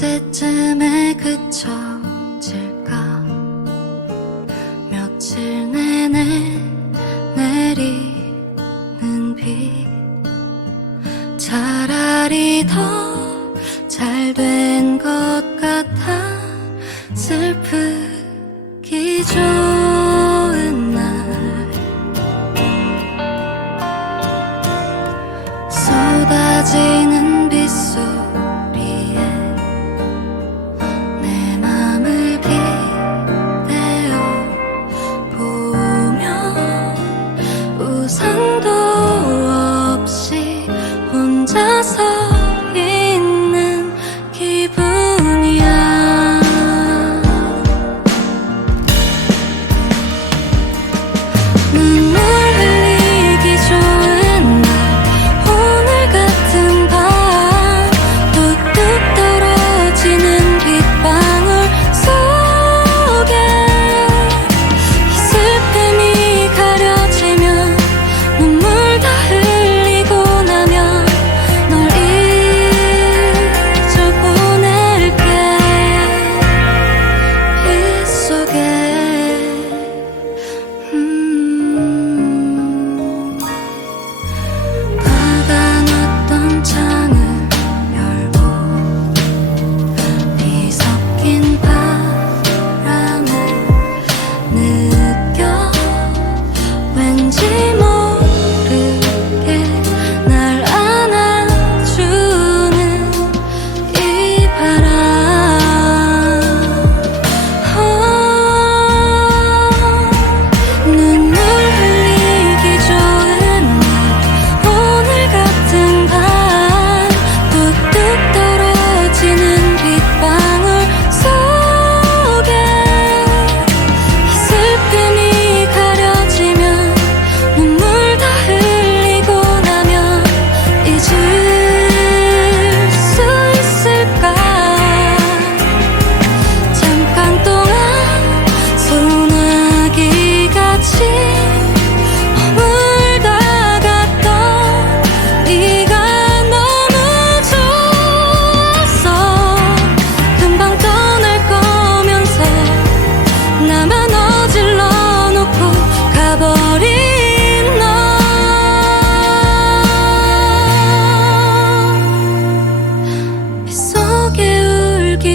언제쯤에 그쳐질까? 며칠 내내 내리는 비. 차라리 더 잘 된 것 같아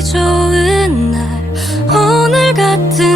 좋은 날. 오늘 같은